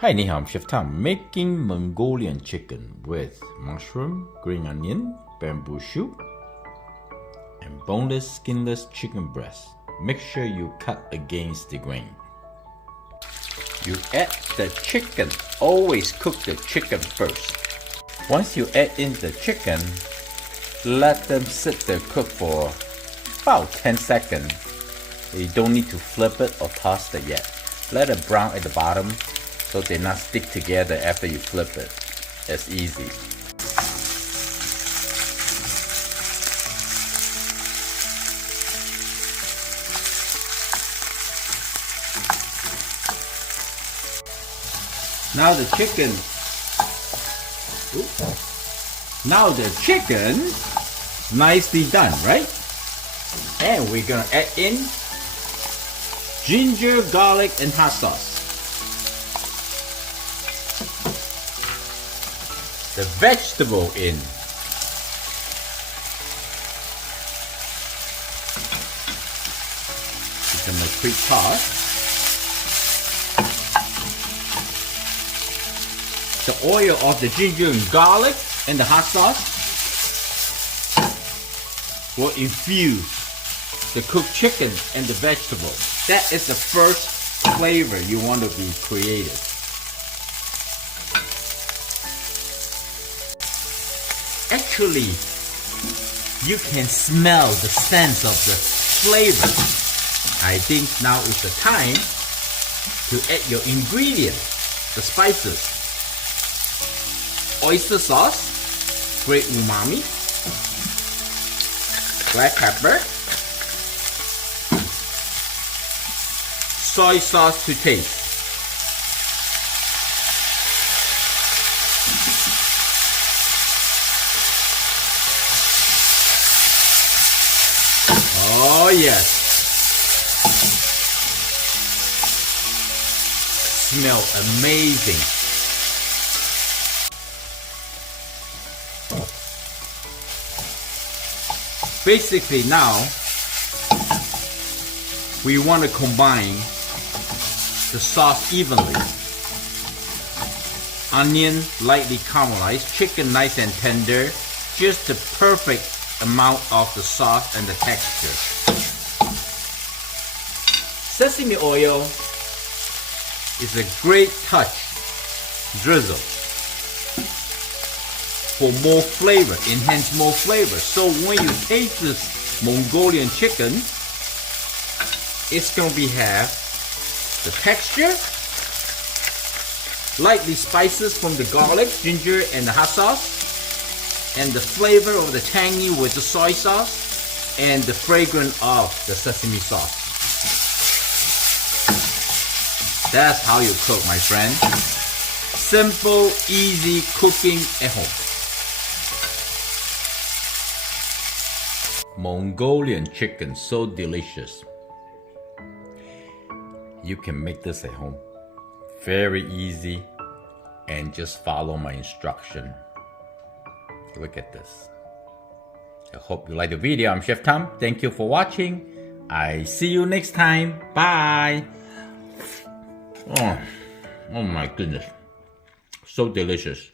Hi, ni hao, I'm Chef Tom, making Mongolian chicken with mushroom, green onion, bamboo shoot, and boneless, skinless chicken breast. Make sure you cut against the grain. You add the chicken. Always cook the chicken first. Once you add in the chicken, let them sit there cook for about 10 seconds. You don't need to flip it or toss it yet. Let it brown at the bottom so they not stick together after you flip it. It's easy. Now the chicken, nicely done, right? And we're gonna add in ginger, garlic, and hot sauce. The vegetable in. Give them a quick toss. The oil of the ginger and garlic and the hot sauce will infuse the cooked chicken and the vegetable. That is the first flavor you want to be creative. Actually, you can smell the sense of the flavor. I think now is the time to add your ingredients, the spices. Oyster sauce, great umami, black pepper, soy sauce to taste. Oh yes. Smell amazing. Basically now, we want to combine the sauce evenly. Onion lightly caramelized, chicken nice and tender, just the perfect amount of the sauce and the texture. Sesame oil is a great touch, drizzle, for more flavor, enhance more flavor. So when you taste this Mongolian chicken, it's gonna have the texture, lightly spices from the garlic, ginger, and the hot sauce, and the flavor of the tangy with the soy sauce, and the fragrance of the sesame sauce. That's how you cook, my friend. Simple, easy cooking at home. Mongolian chicken, so delicious. You can make this at home. Very easy, and just follow my instruction. Look at this. I hope you like the video. I'm Chef Tom. Thank you for watching. I see you next time. Bye. Oh my goodness. So delicious.